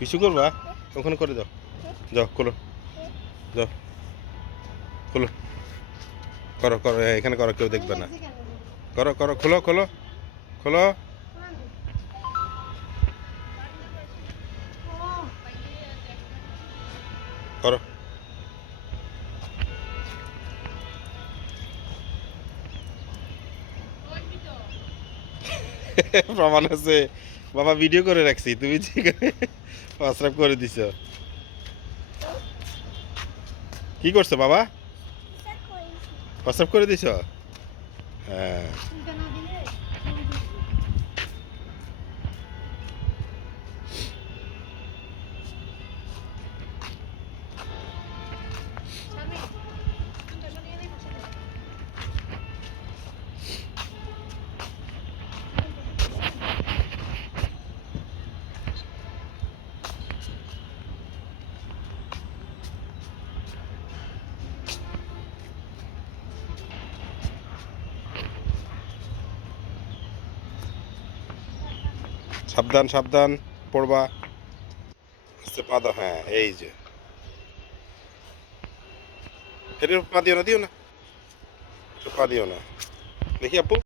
কিছু করবা ওখানে করে দাও, যাও খোলো, যাও খোলো, করো করো, এখানে করো, কেউ দেখবে না, করো করো, খোলো খোলো খোলো, করো। প্রমাণ আছে বাবা, ভিডিও করে রাখছি, তুমি হোয়াটসঅ্যাপ করে দিছ। কি করছো বাবা, হোয়াটসঅ্যাপ করে দিছ? হ্যাঁ। সাবধান সাবধান, পড়বা, আস্তে পা দাও, হ্যাঁ এই যে, এটা পা দিও না, দিও না, পা দিও না, দেখি আপু।